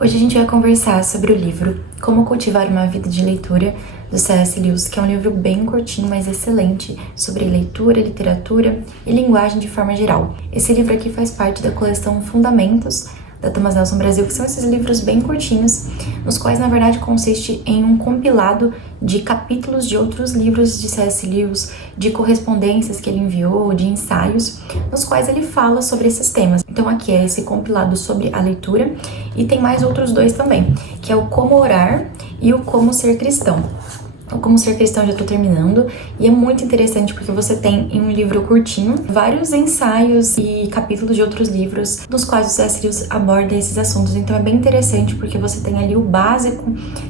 Hoje a gente vai conversar sobre o livro Como Cultivar uma Vida de Leitura, do C.S. Lewis, que é um livro bem curtinho, mas excelente, sobre leitura, literatura e linguagem de forma geral. Esse livro aqui faz parte da coleção Fundamentos, da Thomas Nelson Brasil, que são esses livros bem curtinhos, nos quais, na verdade, consiste em um compilado de capítulos de outros livros de C.S. Lewis, de correspondências que ele enviou, de ensaios, nos quais ele fala sobre esses temas. Então aqui é esse compilado sobre a leitura, e tem mais outros dois também, que é o Como Orar e o Como Ser Cristão. O Como Ser Cristão já estou terminando, e é muito interessante porque você tem em um livro curtinho vários ensaios e capítulos de outros livros nos quais o C.S. Lewis aborda esses assuntos. Então é bem interessante porque você tem ali o básico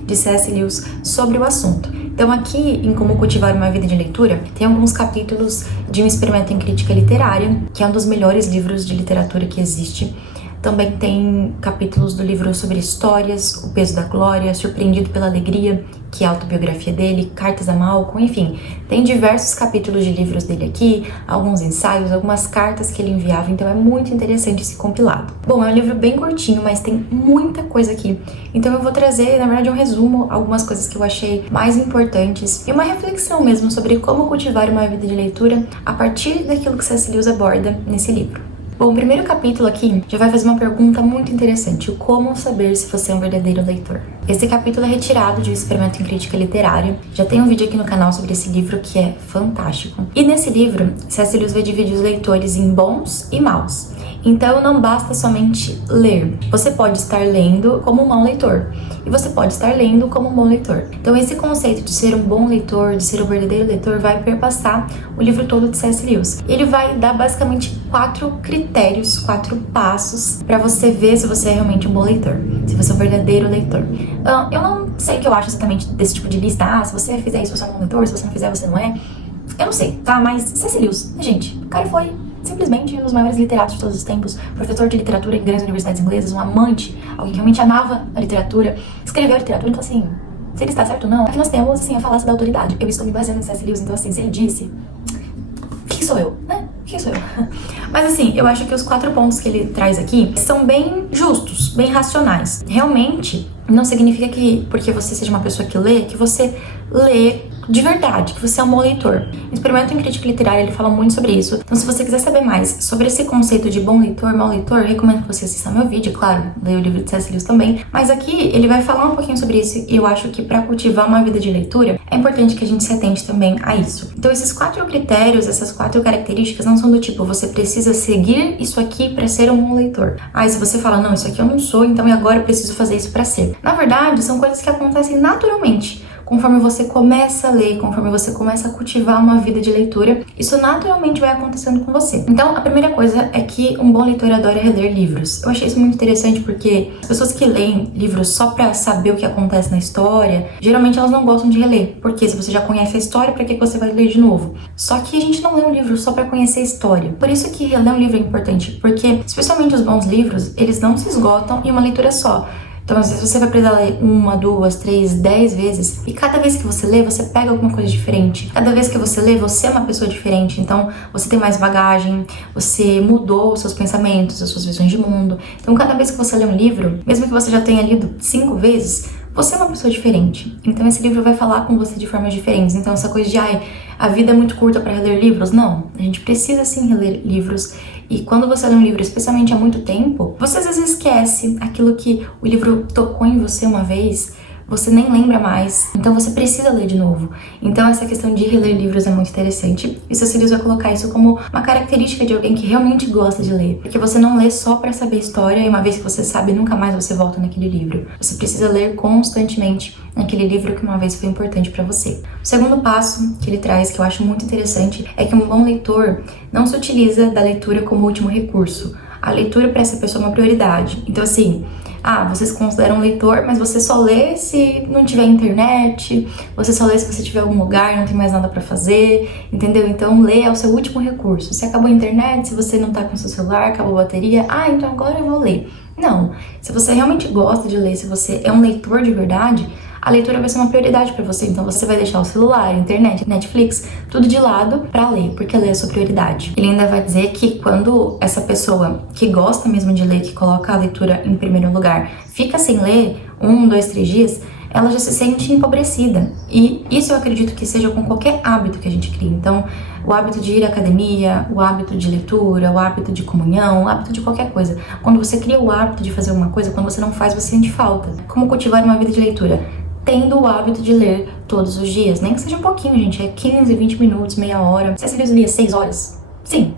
de C.S. Lewis sobre o assunto. Então aqui em Como Cultivar uma Vida de Leitura tem alguns capítulos de Um Experimento em Crítica Literária, que é um dos melhores livros de literatura que existe. Também tem capítulos do livro sobre histórias, O Peso da Glória, Surpreendido pela Alegria, que é a autobiografia dele, Cartas a Malcolm, enfim. Tem diversos capítulos de livros dele aqui, alguns ensaios, algumas cartas que ele enviava, então é muito interessante esse compilado. Bom, é um livro bem curtinho, mas tem muita coisa aqui. Então eu vou trazer, na verdade, um resumo, algumas coisas que eu achei mais importantes e uma reflexão mesmo sobre como cultivar uma vida de leitura a partir daquilo que C.S. Lewis aborda nesse livro. Bom, o primeiro capítulo aqui já vai fazer uma pergunta muito interessante, o como saber se você é um verdadeiro leitor. Esse capítulo é retirado de Um Experimento em Crítica Literária, já tem um vídeo aqui no canal sobre esse livro que é fantástico. E nesse livro, C.S. Lewis vai dividir os leitores em bons e maus. Então não basta somente ler, você pode estar lendo como um mau leitor, e você pode estar lendo como um bom leitor. Então esse conceito de ser um bom leitor, de ser um verdadeiro leitor, vai perpassar o livro todo de C.S. Lewis. Ele vai dar basicamente 4 critérios, 4 passos para você ver se você é realmente um bom leitor, se você é um verdadeiro leitor. Eu não sei o que eu acho exatamente desse tipo de lista, se você fizer isso você é um bom leitor, se você não fizer você não é. Eu não sei, tá? Mas C.S. Lewis, gente, o cara foi simplesmente um dos maiores literatos de todos os tempos, professor de literatura em grandes universidades inglesas, um amante, alguém que realmente amava a literatura, escreveu a literatura, então assim, se ele está certo ou não, aqui nós temos assim a falácia da autoridade. Eu estou me baseando em C.S. Lewis, então assim, se ele disse, quem sou eu, né? Quem sou eu? Mas assim, eu acho que os 4 pontos que ele traz aqui são bem justos, bem racionais. Realmente, não significa que porque você seja uma pessoa que lê, que você lê de verdade, que você é um bom leitor. O Experimento em Crítica Literária, ele fala muito sobre isso. Então, se você quiser saber mais sobre esse conceito de bom leitor, mau leitor, recomendo que você assista meu vídeo, claro, leia o livro de C.S. Lewis também. Mas aqui, ele vai falar um pouquinho sobre isso, e eu acho que para cultivar uma vida de leitura, é importante que a gente se atente também a isso. Então, esses 4 critérios, essas 4 características, não são do tipo, você precisa seguir isso aqui para ser um bom leitor. Se você fala, não, isso aqui eu não sou, então agora eu preciso fazer isso para ser. Na verdade, são coisas que acontecem naturalmente. Conforme você começa a ler, conforme você começa a cultivar uma vida de leitura, isso naturalmente vai acontecendo com você. Então, a primeira coisa é que um bom leitor adora reler livros. Eu achei isso muito interessante porque as pessoas que leem livros só pra saber o que acontece na história, geralmente elas não gostam de reler. Porque se você já conhece a história, pra que você vai ler de novo? Só que a gente não lê um livro só pra conhecer a história. Por isso que reler um livro é importante, porque especialmente os bons livros, eles não se esgotam em uma leitura só. Então, às vezes você vai precisar ler 1, 2, 3, 10 vezes, e cada vez que você lê, você pega alguma coisa diferente. Cada vez que você lê, você é uma pessoa diferente. Então, você tem mais bagagem, você mudou os seus pensamentos, as suas visões de mundo. Então, cada vez que você lê um livro, mesmo que você já tenha lido 5 vezes, você é uma pessoa diferente. Então, esse livro vai falar com você de formas diferentes. Então, essa coisa de, a vida é muito curta para reler livros. Não, a gente precisa sim reler livros. E quando você lê um livro, especialmente há muito tempo, você às vezes esquece aquilo que o livro tocou em você uma vez, você nem lembra mais, então você precisa ler de novo. Então essa questão de reler livros é muito interessante, e C.S. Lewis vai colocar isso como uma característica de alguém que realmente gosta de ler, porque você não lê só pra saber a história, e uma vez que você sabe, nunca mais você volta naquele livro. Você precisa ler constantemente naquele livro que uma vez foi importante pra você. O segundo passo que ele traz, que eu acho muito interessante, é que um bom leitor não se utiliza da leitura como último recurso. A leitura para essa pessoa é uma prioridade. Então assim, você se considera um leitor, mas você só lê se não tiver internet, você só lê se você tiver algum lugar, não tem mais nada pra fazer, entendeu? Então ler é o seu último recurso. Se acabou a internet, se você não tá com o seu celular, acabou a bateria, então agora eu vou ler. Não, se você realmente gosta de ler, se você é um leitor de verdade, a leitura vai ser uma prioridade pra você. Então você vai deixar o celular, a internet, Netflix, tudo de lado pra ler, porque ler é sua prioridade. Ele ainda vai dizer que quando essa pessoa que gosta mesmo de ler, que coloca a leitura em primeiro lugar, fica sem ler 1, 2, 3 dias, ela já se sente empobrecida. E isso eu acredito que seja com qualquer hábito que a gente cria. Então, o hábito de ir à academia, o hábito de leitura, o hábito de comunhão, o hábito de qualquer coisa. Quando você cria o hábito de fazer alguma coisa, quando você não faz, você sente falta. Como cultivar uma vida de leitura? Tendo o hábito de ler todos os dias. Nem que seja um pouquinho, gente. É 15, 20 minutos, meia hora. C.S. Lewis lia 6 horas? Sim.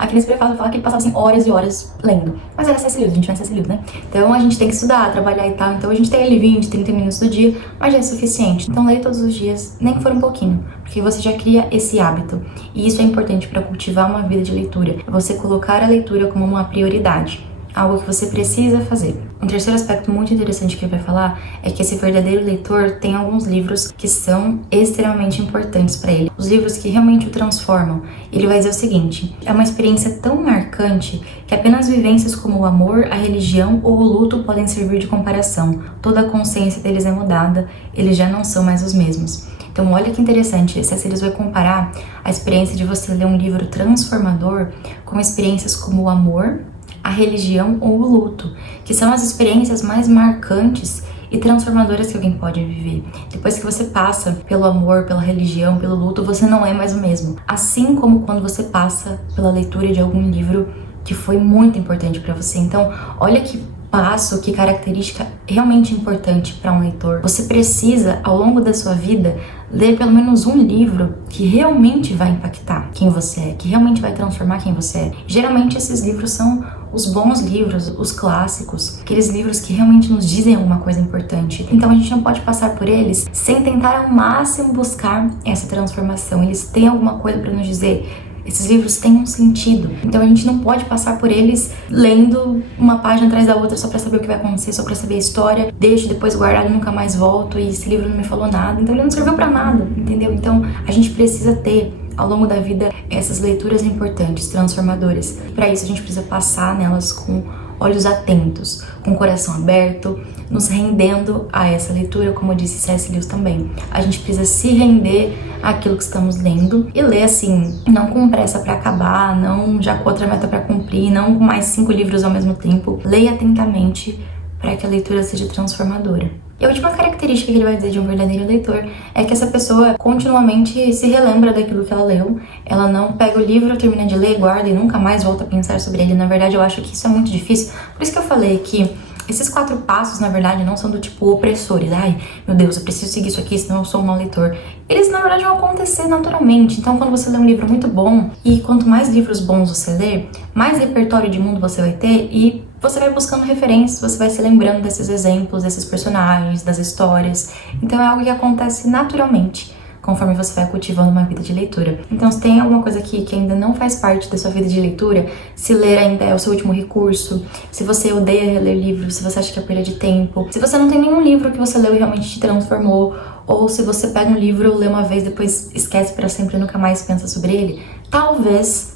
Aqui nesse prefácio fala que ele passava assim horas e horas lendo. Mas era C.S. Lewis, a gente não é C.S. Lewis, né? Então a gente tem que estudar, trabalhar e tal. Então a gente tem ali 20, 30 minutos do dia, mas já é suficiente. Então leia todos os dias, nem que for um pouquinho, porque você já cria esse hábito. E isso é importante para cultivar uma vida de leitura. É você colocar a leitura como uma prioridade. Algo que você precisa fazer. Um terceiro aspecto muito interessante que ele vai falar é que esse verdadeiro leitor tem alguns livros que são extremamente importantes para ele. Os livros que realmente o transformam. Ele vai dizer o seguinte: é uma experiência tão marcante que apenas vivências como o amor, a religião ou o luto podem servir de comparação. Toda a consciência deles é mudada, eles já não são mais os mesmos. Então olha que interessante, C.S. Lewis vai comparar a experiência de você ler um livro transformador com experiências como o amor, a religião ou o luto, que são as experiências mais marcantes e transformadoras que alguém pode viver. Depois que você passa pelo amor, pela religião, pelo luto, você não é mais o mesmo. Assim como quando você passa pela leitura de algum livro que foi muito importante para você. Então, olha que passo, que característica realmente importante para um leitor. Você precisa, ao longo da sua vida, ler pelo menos um livro que realmente vai impactar quem você é, que realmente vai transformar quem você é. Geralmente esses livros são os bons livros, os clássicos, aqueles livros que realmente nos dizem alguma coisa importante. Então a gente não pode passar por eles sem tentar ao máximo buscar essa transformação. Eles têm alguma coisa para nos dizer. Esses livros têm um sentido, então a gente não pode passar por eles lendo uma página atrás da outra só pra saber o que vai acontecer, só pra saber a história, deixo depois guardado e nunca mais volto, e esse livro não me falou nada, então ele não serviu pra nada, entendeu? Então a gente precisa ter ao longo da vida essas leituras importantes, transformadoras. Para isso a gente precisa passar nelas com olhos atentos, com o coração aberto, nos rendendo a essa leitura, como disse C.S. Lewis também. A gente precisa se render àquilo que estamos lendo e ler assim, não com pressa para acabar, não já com outra meta para cumprir, não com mais 5 livros ao mesmo tempo. Leia atentamente para que a leitura seja transformadora. E a última característica que ele vai dizer de um verdadeiro leitor é que essa pessoa continuamente se relembra daquilo que ela leu. Ela não pega o livro, termina de ler, guarda e nunca mais volta a pensar sobre ele. Na verdade, eu acho que isso é muito difícil. Por isso que eu falei que esses 4 passos, na verdade, não são do tipo opressores. Ai, meu Deus, eu preciso seguir isso aqui, senão eu sou um mau leitor. Eles, na verdade, vão acontecer naturalmente. Então, quando você lê um livro muito bom, e quanto mais livros bons você ler, mais repertório de mundo você vai ter e você vai buscando referências, você vai se lembrando desses exemplos, desses personagens, das histórias. Então, é algo que acontece naturalmente conforme você vai cultivando uma vida de leitura. Então, se tem alguma coisa aqui que ainda não faz parte da sua vida de leitura, se ler ainda é o seu último recurso, se você odeia reler livros, se você acha que é perda de tempo, se você não tem nenhum livro que você leu e realmente te transformou, ou se você pega um livro, lê uma vez, depois esquece para sempre e nunca mais pensa sobre ele, talvez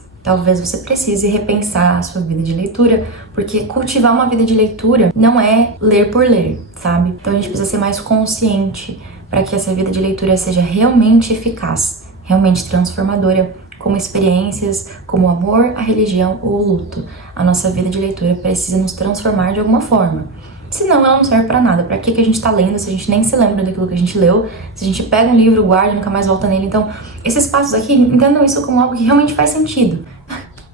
você precise repensar a sua vida de leitura, porque cultivar uma vida de leitura não é ler por ler, sabe? Então a gente precisa ser mais consciente para que essa vida de leitura seja realmente eficaz, realmente transformadora, como experiências, como o amor, a religião ou o luto. A nossa vida de leitura precisa nos transformar de alguma forma. Senão ela não serve pra nada. Pra que a gente tá lendo se a gente nem se lembra daquilo que a gente leu? Se a gente pega um livro, guarda e nunca mais volta nele. Então, esses passos aqui, entendam isso como algo que realmente faz sentido.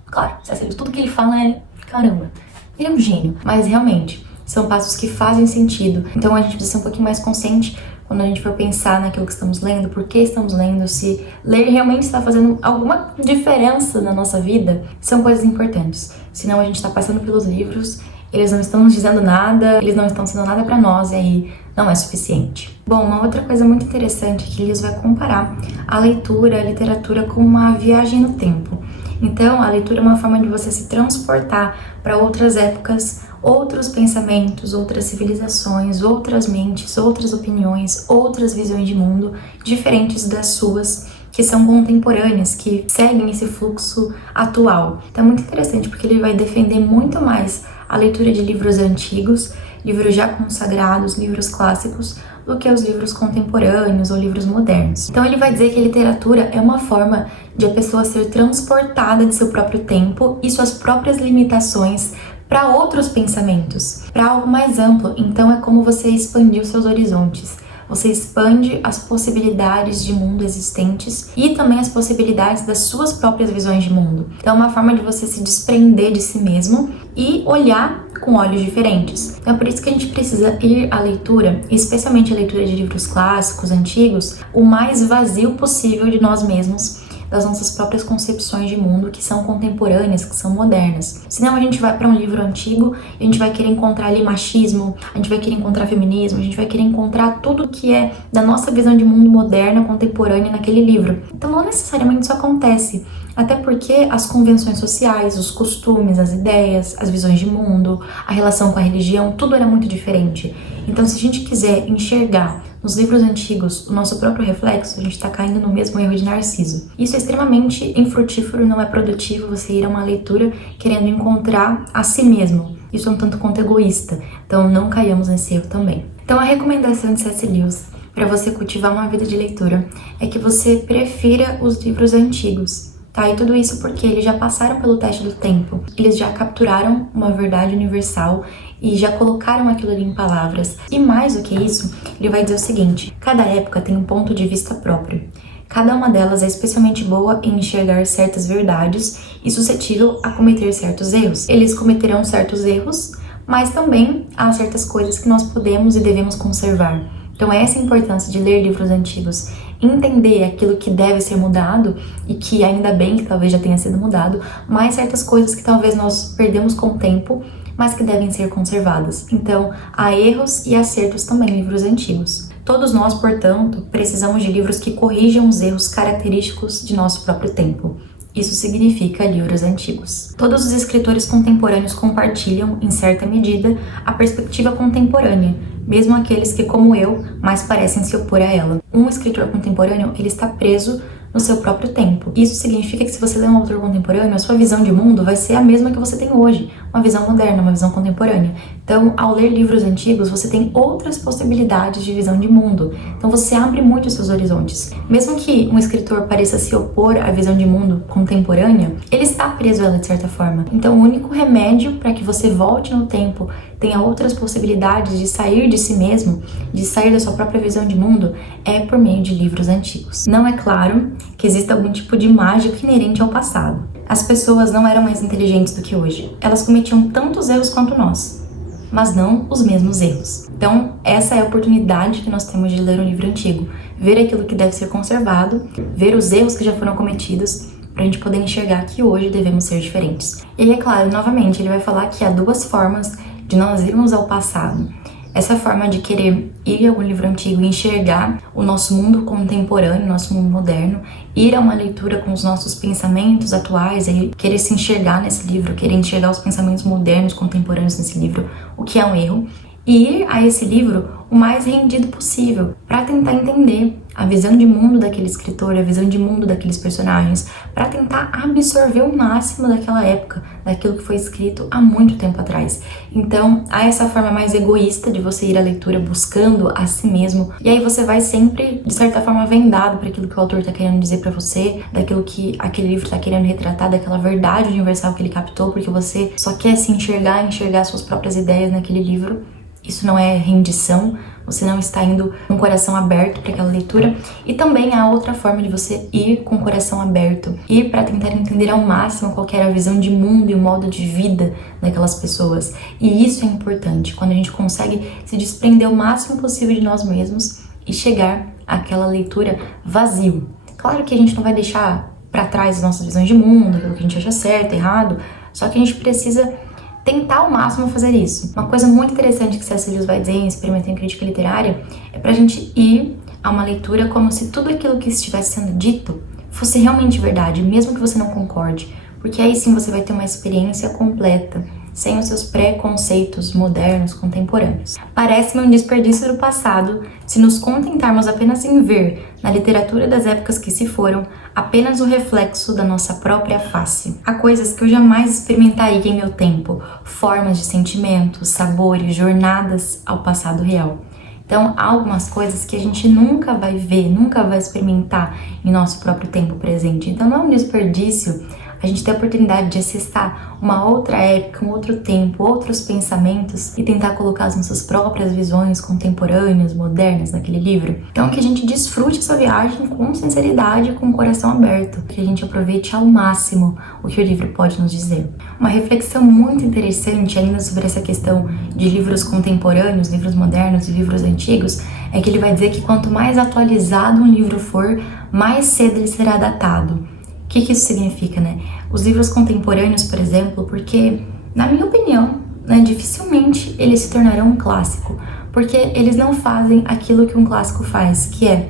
Claro, tudo que ele fala é... Caramba, ele é um gênio. Mas realmente, são passos que fazem sentido. Então a gente precisa ser um pouquinho mais consciente quando a gente for pensar naquilo que estamos lendo, por que estamos lendo, se ler realmente está fazendo alguma diferença na nossa vida, são coisas importantes. Senão a gente está passando pelos livros, eles não estão nos dizendo nada, eles não estão sendo nada para nós, e aí não é suficiente. Bom, uma outra coisa muito interessante é que eles vai comparar a leitura, a literatura com uma viagem no tempo. Então, a leitura é uma forma de você se transportar para outras épocas, outros pensamentos, outras civilizações, outras mentes, outras opiniões, outras visões de mundo diferentes das suas, que são contemporâneas, que seguem esse fluxo atual. Então é muito interessante porque ele vai defender muito mais a leitura de livros antigos, livros já consagrados, livros clássicos, do que os livros contemporâneos ou livros modernos. Então ele vai dizer que a literatura é uma forma de a pessoa ser transportada de seu próprio tempo e suas próprias limitações para outros pensamentos, para algo mais amplo. Então é como você expandir os seus horizontes. Você expande as possibilidades de mundo existentes e também as possibilidades das suas próprias visões de mundo. Então é uma forma de você se desprender de si mesmo e olhar com olhos diferentes. Então é por isso que a gente precisa ir à leitura, especialmente a leitura de livros clássicos, antigos, o mais vazio possível de nós mesmos, das nossas próprias concepções de mundo que são contemporâneas, que são modernas. Senão a gente vai para um livro antigo e a gente vai querer encontrar ali machismo, a gente vai querer encontrar feminismo, a gente vai querer encontrar tudo que é da nossa visão de mundo moderna, contemporânea naquele livro. Então não necessariamente isso acontece, até porque as convenções sociais, os costumes, as ideias, as visões de mundo, a relação com a religião, tudo era muito diferente. Então se a gente quiser enxergar nos livros antigos o nosso próprio reflexo, a gente está caindo no mesmo erro de Narciso. Isso é extremamente infrutífero, não é produtivo você ir a uma leitura querendo encontrar a si mesmo. Isso é um tanto quanto egoísta, então não caiamos nesse erro também. Então a recomendação de C.S. Lewis para você cultivar uma vida de leitura é que você prefira os livros antigos. Tá? E tudo isso porque eles já passaram pelo teste do tempo, eles já capturaram uma verdade universal e já colocaram aquilo ali em palavras. E mais do que isso, ele vai dizer o seguinte: cada época tem um ponto de vista próprio. Cada uma delas é especialmente boa em enxergar certas verdades e suscetível a cometer certos erros. Eles cometerão certos erros, mas também há certas coisas que nós podemos e devemos conservar. Então essa é a importância de ler livros antigos, entender aquilo que deve ser mudado e que ainda bem que talvez já tenha sido mudado, mas certas coisas que talvez nós perdemos com o tempo, mas que devem ser conservadas. Então há erros e acertos também em livros antigos. Todos nós, portanto, precisamos de livros que corrijam os erros característicos de nosso próprio tempo. Isso significa livros antigos. Todos os escritores contemporâneos compartilham, em certa medida, a perspectiva contemporânea, mesmo aqueles que, como eu, mais parecem se opor a ela. Um escritor contemporâneo, ele está preso no seu próprio tempo. Isso significa que se você lê um autor contemporâneo, a sua visão de mundo vai ser a mesma que você tem hoje, uma visão moderna, uma visão contemporânea. Então, ao ler livros antigos, você tem outras possibilidades de visão de mundo. Então, você abre muito os seus horizontes. Mesmo que um escritor pareça se opor à visão de mundo contemporânea, ele está preso a ela de certa forma. Então, o único remédio para que você volte no tempo, tenha outras possibilidades de sair de si mesmo, de sair da sua própria visão de mundo, é por meio de livros antigos. Não é claro que exista algum tipo de mágica inerente ao passado. As pessoas não eram mais inteligentes do que hoje. Elas cometiam tantos erros quanto nós, mas não os mesmos erros. Então, essa é a oportunidade que nós temos de ler um livro antigo, ver aquilo que deve ser conservado, ver os erros que já foram cometidos, para a gente poder enxergar que hoje devemos ser diferentes. E é claro, novamente, ele vai falar que há duas formas de nós irmos ao passado. Essa forma de querer ir a algum livro antigo e enxergar o nosso mundo contemporâneo, nosso mundo moderno, ir a uma leitura com os nossos pensamentos atuais, e querer se enxergar nesse livro, querer enxergar os pensamentos modernos, contemporâneos nesse livro, o que é um erro, e ir a esse livro o mais rendido possível, para tentar entender a visão de mundo daquele escritor, a visão de mundo daqueles personagens, para tentar absorver o máximo daquela época, daquilo que foi escrito há muito tempo atrás. Então, há essa forma mais egoísta de você ir à leitura buscando a si mesmo, e aí você vai sempre, de certa forma, vendado para aquilo que o autor está querendo dizer para você, daquilo que aquele livro está querendo retratar, daquela verdade universal que ele captou, porque você só quer se enxergar suas próprias ideias naquele livro. Isso não é rendição, você não está indo com o coração aberto para aquela leitura. E também há outra forma de você ir com o coração aberto, ir para tentar entender ao máximo qual que era a visão de mundo e o modo de vida daquelas pessoas. E isso é importante, quando a gente consegue se desprender o máximo possível de nós mesmos e chegar àquela leitura vazio. Claro que a gente não vai deixar para trás as nossas visões de mundo, aquilo que a gente acha certo, errado, só que a gente precisa tentar ao máximo fazer isso. Uma coisa muito interessante que C.S. Lewis vai dizer em Experimento em Crítica Literária é pra gente ir a uma leitura como se tudo aquilo que estivesse sendo dito fosse realmente verdade, mesmo que você não concorde, porque aí sim você vai ter uma experiência completa sem os seus preconceitos modernos, contemporâneos. Parece-me um desperdício do passado se nos contentarmos apenas em ver na literatura das épocas que se foram apenas o reflexo da nossa própria face. Há coisas que eu jamais experimentaria em meu tempo, formas de sentimentos, sabores, jornadas ao passado real. Então, há algumas coisas que a gente nunca vai ver, nunca vai experimentar em nosso próprio tempo presente. Então, não é um desperdício a gente ter a oportunidade de acessar uma outra época, um outro tempo, outros pensamentos e tentar colocar as nossas próprias visões contemporâneas, modernas naquele livro. Então, que a gente desfrute essa viagem com sinceridade e com o coração aberto, que a gente aproveite ao máximo o que o livro pode nos dizer. Uma reflexão muito interessante ainda sobre essa questão de livros contemporâneos, livros modernos e livros antigos, é que ele vai dizer que quanto mais atualizado um livro for, mais cedo ele será datado. O que isso significa, né? Os livros contemporâneos, por exemplo, porque, na minha opinião, dificilmente eles se tornarão um clássico, porque eles não fazem aquilo que um clássico faz, que é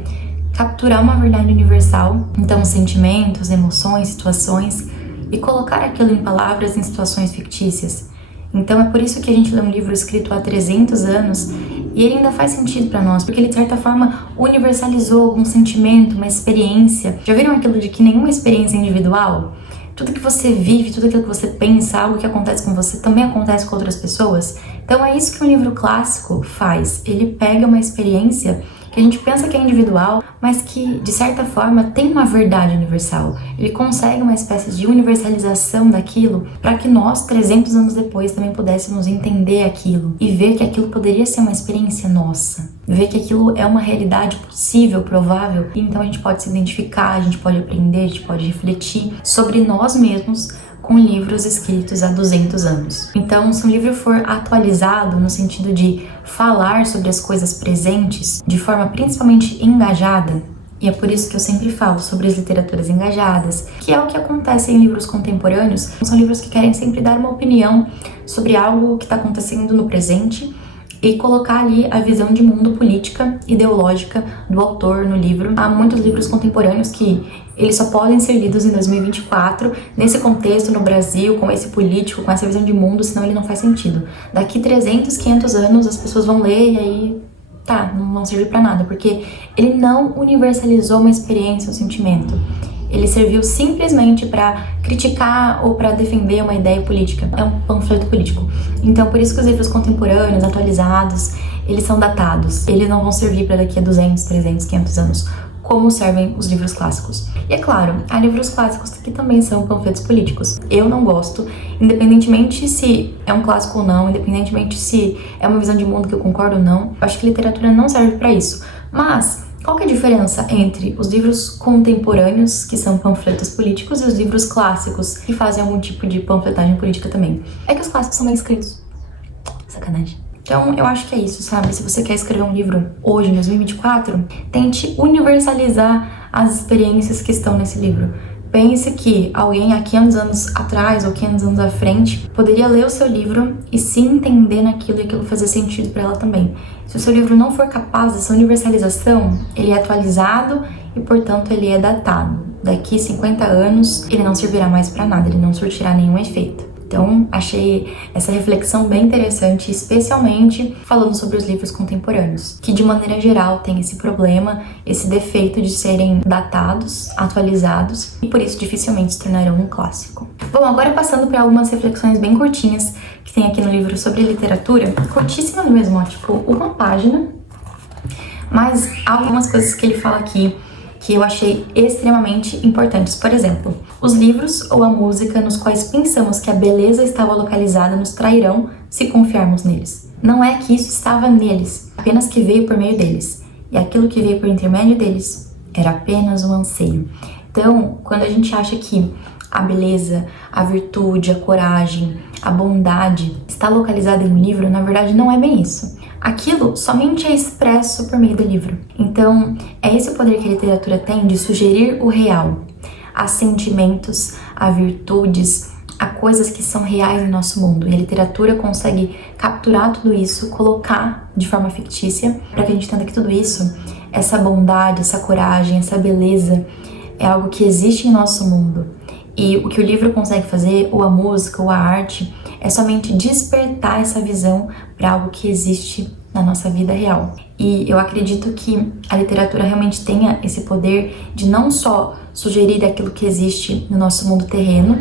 capturar uma verdade universal, então sentimentos, emoções, situações, e colocar aquilo em palavras em situações fictícias. Então é por isso que a gente lê um livro escrito há 300 anos e ele ainda faz sentido para nós, porque ele de certa forma universalizou algum sentimento, uma experiência. Já viram aquilo de que nenhuma experiência é individual? Tudo que você vive, tudo aquilo que você pensa, algo que acontece com você também acontece com outras pessoas. Então é isso que um livro clássico faz. Ele pega uma experiência que a gente pensa que é individual, mas que, de certa forma, tem uma verdade universal. Ele consegue uma espécie de universalização daquilo para que nós, 300 anos depois, também pudéssemos entender aquilo e ver que aquilo poderia ser uma experiência nossa. Ver que aquilo é uma realidade possível, provável, e então a gente pode se identificar, a gente pode aprender, a gente pode refletir sobre nós mesmos com livros escritos há 200 anos. Então, se um livro for atualizado no sentido de falar sobre as coisas presentes de forma principalmente engajada, e é por isso que eu sempre falo sobre as literaturas engajadas, que é o que acontece em livros contemporâneos, são livros que querem sempre dar uma opinião sobre algo que está acontecendo no presente e colocar ali a visão de mundo política, ideológica do autor no livro. Há muitos livros contemporâneos que eles só podem ser lidos em 2024, nesse contexto, no Brasil, com esse político, com essa visão de mundo, senão ele não faz sentido. Daqui 300, 500 anos as pessoas vão ler e aí, não vão servir pra nada, porque ele não universalizou uma experiência, um sentimento. Ele serviu simplesmente para criticar ou para defender uma ideia política. É um panfleto político. Então, por isso que os livros contemporâneos, atualizados, eles são datados. Eles não vão servir para daqui a 200, 300, 500 anos, como servem os livros clássicos. E é claro, há livros clássicos que também são panfletos políticos. Eu não gosto, independentemente se é um clássico ou não, independentemente se é uma visão de mundo que eu concordo ou não, eu acho que literatura não serve para isso. Mas qual que é a diferença entre os livros contemporâneos, que são panfletos políticos, e os livros clássicos, que fazem algum tipo de panfletagem política também? É que os clássicos são bem escritos. Sacanagem. Então, eu acho que é isso, sabe? Se você quer escrever um livro hoje, em 2024, tente universalizar as experiências que estão nesse livro. Pense que alguém há 500 anos atrás ou 500 anos à frente poderia ler o seu livro e se entender naquilo e aquilo fazer sentido para ela também. Se o seu livro não for capaz dessa universalização, ele é atualizado e, portanto, ele é datado. Daqui 50 anos, ele não servirá mais para nada, ele não surtirá nenhum efeito. Então, achei essa reflexão bem interessante, especialmente falando sobre os livros contemporâneos, que de maneira geral tem esse problema, esse defeito de serem datados, atualizados, e por isso dificilmente se tornarão um clássico. Bom, agora passando para algumas reflexões bem curtinhas que tem aqui no livro sobre literatura, curtíssimas mesmo, tipo uma página, mas há algumas coisas que ele fala aqui que eu achei extremamente importantes. Por exemplo, os livros ou a música nos quais pensamos que a beleza estava localizada nos trairão se confiarmos neles. Não é que isso estava neles, apenas que veio por meio deles. E aquilo que veio por intermédio deles era apenas um anseio. Então, quando a gente acha que a beleza, a virtude, a coragem, a bondade está localizada em um livro, na verdade não é bem isso. Aquilo somente é expresso por meio do livro. Então, é esse o poder que a literatura tem de sugerir o real, a sentimentos, a virtudes, a coisas que são reais no nosso mundo. E a literatura consegue capturar tudo isso, colocar de forma fictícia, para que a gente entenda que tudo isso, essa bondade, essa coragem, essa beleza, é algo que existe em nosso mundo. E o que o livro consegue fazer, ou a música, ou a arte, é somente despertar essa visão para algo que existe na nossa vida real. E eu acredito que a literatura realmente tenha esse poder de não só sugerir aquilo que existe no nosso mundo terreno,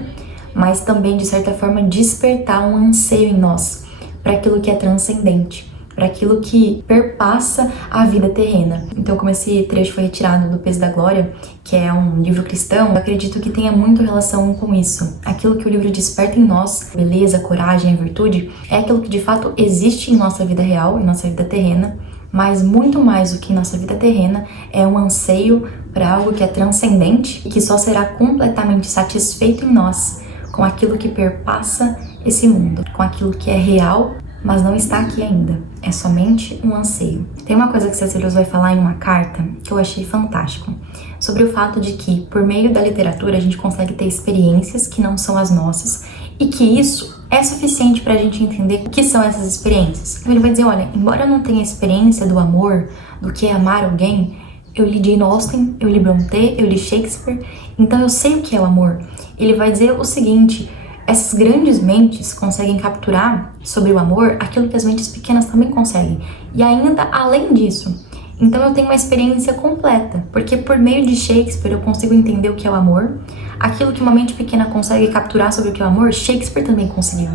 mas também, de certa forma, despertar um anseio em nós para aquilo que é transcendente, para aquilo que perpassa a vida terrena. Então, como esse trecho foi retirado do Peso da Glória, que é um livro cristão, eu acredito que tenha muito relação com isso. Aquilo que o livro desperta em nós, beleza, coragem e virtude, é aquilo que de fato existe em nossa vida real, em nossa vida terrena, mas muito mais do que em nossa vida terrena, é um anseio para algo que é transcendente e que só será completamente satisfeito em nós com aquilo que perpassa esse mundo, com aquilo que é real, mas não está aqui ainda. É somente um anseio. Tem uma coisa que C.S. Lewis vai falar em uma carta que eu achei fantástico, sobre o fato de que, por meio da literatura, a gente consegue ter experiências que não são as nossas e que isso é suficiente para a gente entender o que são essas experiências. Então ele vai dizer, olha, embora eu não tenha experiência do amor, do que é amar alguém, eu li Jane Austen, eu li Brontë, eu li Shakespeare, então eu sei o que é o amor. Ele vai dizer o seguinte: essas grandes mentes conseguem capturar sobre o amor aquilo que as mentes pequenas também conseguem. E ainda além disso. Então eu tenho uma experiência completa, porque por meio de Shakespeare eu consigo entender o que é o amor. Aquilo que uma mente pequena consegue capturar sobre o que é o amor, Shakespeare também conseguiu.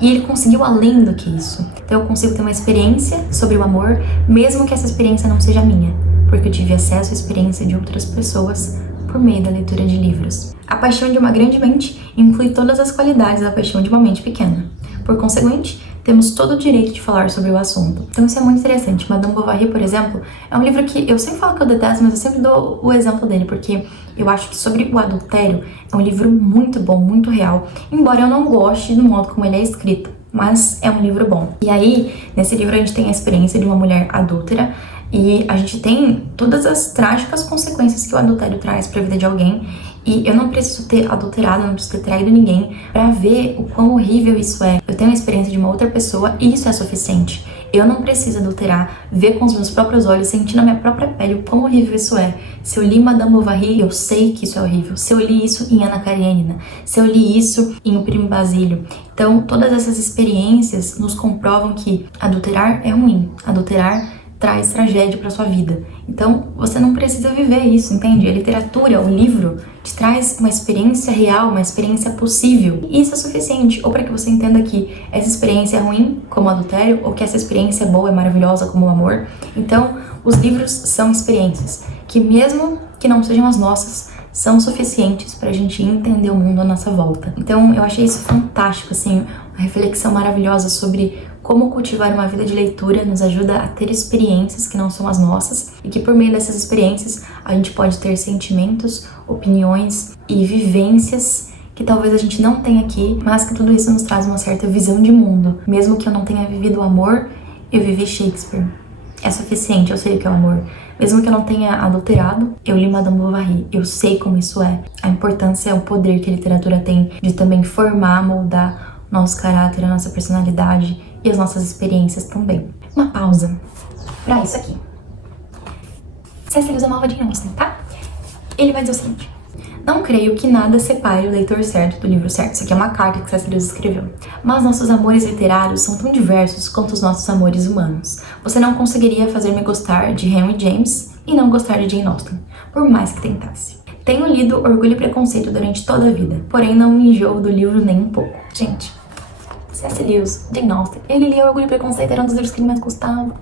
E ele conseguiu além do que isso. Então eu consigo ter uma experiência sobre o amor, mesmo que essa experiência não seja minha, porque eu tive acesso à experiência de outras pessoas por meio da leitura de livros. A paixão de uma grande mente inclui todas as qualidades da paixão de uma mente pequena. Por conseguinte, temos todo o direito de falar sobre o assunto. Então isso é muito interessante. Madame Bovary, por exemplo, é um livro que eu sempre falo que eu detesto, mas eu sempre dou o exemplo dele, porque eu acho que sobre o adultério é um livro muito bom, muito real, embora eu não goste do modo como ele é escrito, mas é um livro bom. E aí, nesse livro a gente tem a experiência de uma mulher adúltera, e a gente tem todas as trágicas consequências que o adultério traz para a vida de alguém. E eu não preciso ter adulterado, não preciso ter traído ninguém para ver o quão horrível isso é. Eu tenho a experiência de uma outra pessoa e isso é suficiente. Eu não preciso adulterar, ver com os meus próprios olhos, sentir na minha própria pele o quão horrível isso é. Se eu li Madame Bovary, eu sei que isso é horrível. Se eu li isso em Ana Karenina, se eu li isso em O Primo Basílio. Então, todas essas experiências nos comprovam que adulterar é ruim. Adulterar traz tragédia para sua vida. Então, você não precisa viver isso, entende? A literatura, o livro, te traz uma experiência real, uma experiência possível. E isso é suficiente, ou para que você entenda que essa experiência é ruim, como o adultério, ou que essa experiência é boa, é maravilhosa, como o amor. Então, os livros são experiências que, mesmo que não sejam as nossas, são suficientes para a gente entender o mundo à nossa volta. Então, eu achei isso fantástico, assim, uma reflexão maravilhosa sobre como cultivar uma vida de leitura nos ajuda a ter experiências que não são as nossas e que por meio dessas experiências a gente pode ter sentimentos, opiniões e vivências que talvez a gente não tenha aqui, mas que tudo isso nos traz uma certa visão de mundo. Mesmo que eu não tenha vivido o amor, eu vivi Shakespeare. É suficiente, eu sei o que é o amor. Mesmo que eu não tenha adulterado, eu li Madame Bovary, eu sei como isso é. A importância, o poder que a literatura tem de também formar, moldar o nosso caráter, a nossa personalidade e as nossas experiências também. Uma pausa pra isso aqui. C.S. Lewis amava Jane Austen, tá? Ele vai dizer o seguinte: não creio que nada separe o leitor certo do livro certo. Isso aqui é uma carta que C.S. Lewis escreveu. Mas nossos amores literários são tão diversos quanto os nossos amores humanos. Você não conseguiria fazer-me gostar de Henry James e não gostar de Jane Austen, por mais que tentasse. Tenho lido Orgulho e Preconceito durante toda a vida, porém não me enjoo do livro nem um pouco. Gente, C.S. Lewis, Jane Austen, ele lia Orgulho e Preconceito, era um dos livros que ele mais gostava.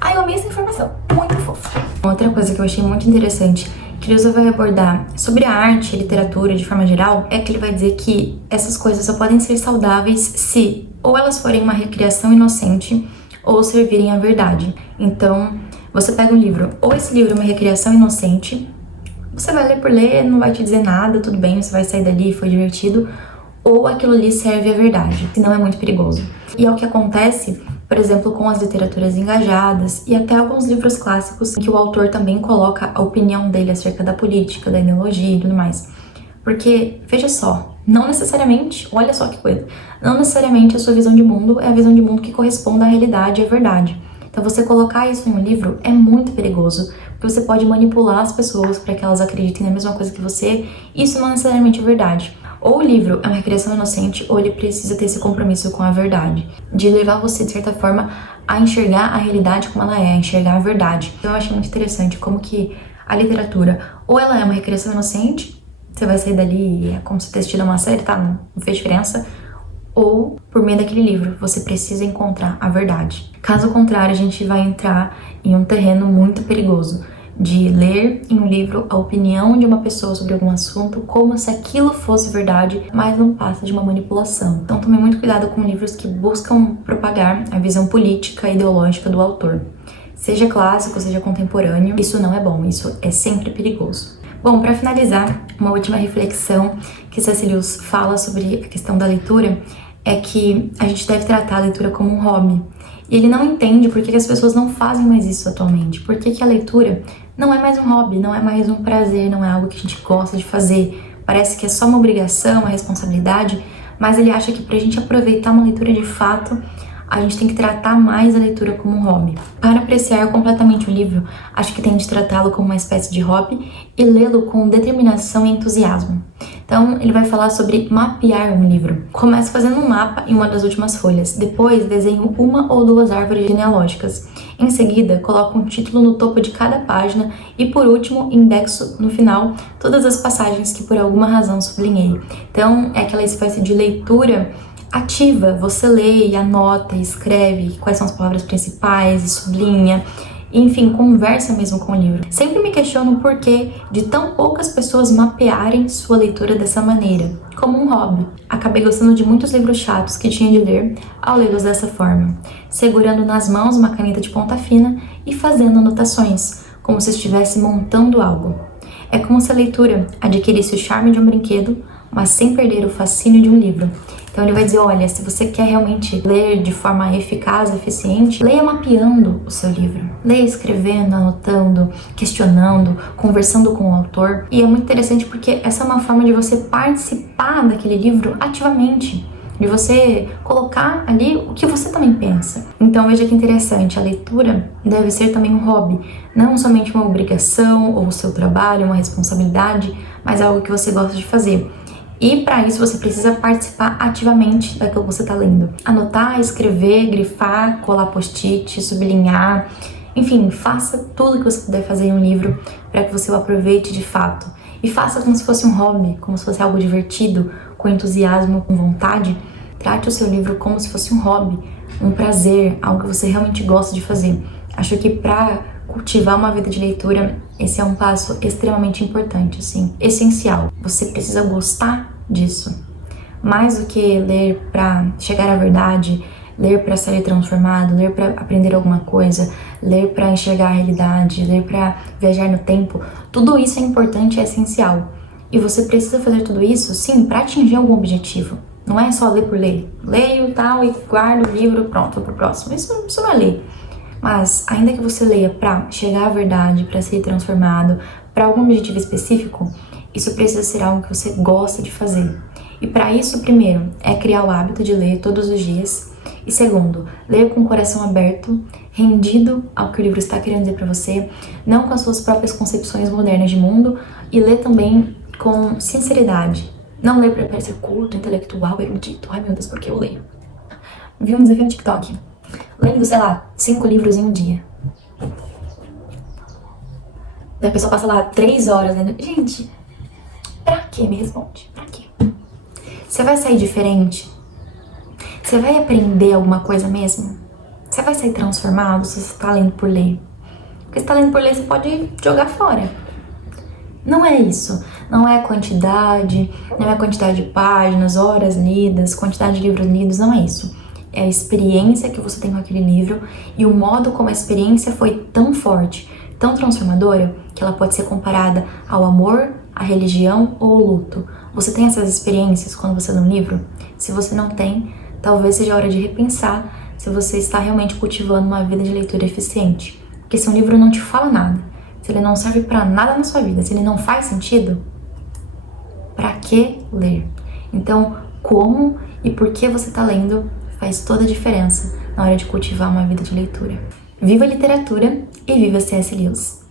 Ai, eu amei essa informação, muito fofo. Outra coisa que eu achei muito interessante que Lewis vai abordar sobre a arte e a literatura de forma geral é que ele vai dizer que essas coisas só podem ser saudáveis se ou elas forem uma recriação inocente ou servirem à verdade. Então, você pega um livro, ou esse livro é uma recriação inocente, você vai ler por ler, não vai te dizer nada, tudo bem, você vai sair dali, foi divertido, ou aquilo ali serve à verdade, senão é muito perigoso. E é o que acontece, por exemplo, com as literaturas engajadas e até alguns livros clássicos que o autor também coloca a opinião dele acerca da política, da ideologia e tudo mais. Porque, veja só, não necessariamente, olha só que coisa, não necessariamente a sua visão de mundo é a visão de mundo que corresponde à realidade e à verdade. Então você colocar isso em um livro é muito perigoso, porque você pode manipular as pessoas para que elas acreditem na mesma coisa que você, e isso não necessariamente é verdade. Ou o livro é uma recreação inocente, ou ele precisa ter esse compromisso com a verdade, de levar você, de certa forma, a enxergar a realidade como ela é, a enxergar a verdade. Então eu achei muito interessante como que a literatura, ou ela é uma recreação inocente, você vai sair dali e é como se ter assistido uma série, tá? Não fez diferença. Ou, por meio daquele livro, você precisa encontrar a verdade. Caso contrário, a gente vai entrar em um terreno muito perigoso, de ler em um livro a opinião de uma pessoa sobre algum assunto como se aquilo fosse verdade, mas não passa de uma manipulação. Então tome muito cuidado com livros que buscam propagar a visão política e ideológica do autor. Seja clássico, seja contemporâneo, isso não é bom, isso é sempre perigoso. Bom, para finalizar, uma última reflexão que C.S. Lewis fala sobre a questão da leitura é que a gente deve tratar a leitura como um hobby. E ele não entende por que as pessoas não fazem mais isso atualmente. Por que a leitura não é mais um hobby, não é mais um prazer, não é algo que a gente gosta de fazer. Parece que é só uma obrigação, uma responsabilidade, mas ele acha que pra gente aproveitar uma leitura de fato, a gente tem que tratar mais a leitura como um hobby. Para apreciar completamente o livro, acho que tem de tratá-lo como uma espécie de hobby e lê-lo com determinação e entusiasmo. Então, ele vai falar sobre mapear um livro. Começa fazendo um mapa em uma das últimas folhas. Depois, desenho uma ou duas árvores genealógicas. Em seguida, coloco um título no topo de cada página e, por último, indexo no final todas as passagens que por alguma razão sublinhei. Então, é aquela espécie de leitura ativa. Você lê, anota, escreve quais são as palavras principais, sublinha. Enfim, conversa mesmo com o livro. Sempre me questiono o porquê de tão poucas pessoas mapearem sua leitura dessa maneira, como um hobby. Acabei gostando de muitos livros chatos que tinha de ler ao lê-los dessa forma, segurando nas mãos uma caneta de ponta fina e fazendo anotações, como se estivesse montando algo. É como se a leitura adquirisse o charme de um brinquedo, mas sem perder o fascínio de um livro. Então ele vai dizer, olha, se você quer realmente ler de forma eficaz, eficiente, leia mapeando o seu livro. Leia escrevendo, anotando, questionando, conversando com o autor. E é muito interessante porque essa é uma forma de você participar daquele livro ativamente, de você colocar ali o que você também pensa. Então veja que interessante, a leitura deve ser também um hobby, não somente uma obrigação ou o seu trabalho, uma responsabilidade, mas algo que você gosta de fazer. E para isso você precisa participar ativamente daquilo que você está lendo. Anotar, escrever, grifar, colar post-it, sublinhar, enfim, faça tudo que você puder fazer em um livro para que você o aproveite de fato. E faça como se fosse um hobby, como se fosse algo divertido, com entusiasmo, com vontade. Trate o seu livro como se fosse um hobby, um prazer, algo que você realmente gosta de fazer. Acho que para cultivar uma vida de leitura, esse é um passo extremamente importante, assim, essencial. Você precisa gostar disso. Mais do que ler para chegar à verdade, ler para ser transformado, ler para aprender alguma coisa, ler para enxergar a realidade, ler para viajar no tempo, tudo isso é importante e é essencial. E você precisa fazer tudo isso, sim, para atingir algum objetivo. Não é só ler por ler. Leio tal e guardo o livro, pronto, vou pro próximo. Isso não é ler. Mas, ainda que você leia para chegar à verdade, para ser transformado, para algum objetivo específico, isso precisa ser algo que você gosta de fazer. E para isso, primeiro, é criar o hábito de ler todos os dias. E segundo, ler com o coração aberto, rendido ao que o livro está querendo dizer para você, não com as suas próprias concepções modernas de mundo, e ler também com sinceridade. Não ler para parecer culto, intelectual, erudito. Ai meu Deus, por que eu leio? Vi um desafio no TikTok. Lendo, sei lá, 5 livros em um dia. Daí a pessoa passa lá 3 horas lendo. Gente, pra que me responde? Pra quê? Você vai sair diferente? Você vai aprender alguma coisa mesmo? Você vai sair transformado se você tá lendo por ler? Porque se tá lendo por ler, você pode jogar fora. Não é isso. Não é quantidade, não é quantidade de páginas, horas lidas, quantidade de livros lidos, não é isso. É a experiência que você tem com aquele livro e o modo como a experiência foi tão forte, tão transformadora, que ela pode ser comparada ao amor, à religião ou ao luto. Você tem essas experiências quando você lê um livro? Se você não tem, talvez seja a hora de repensar se você está realmente cultivando uma vida de leitura eficiente. Porque se um livro não te fala nada, se ele não serve pra nada na sua vida, se ele não faz sentido, pra que ler? Então, como e por que você está lendo faz toda a diferença na hora de cultivar uma vida de leitura. Viva a literatura e viva C.S. Lewis!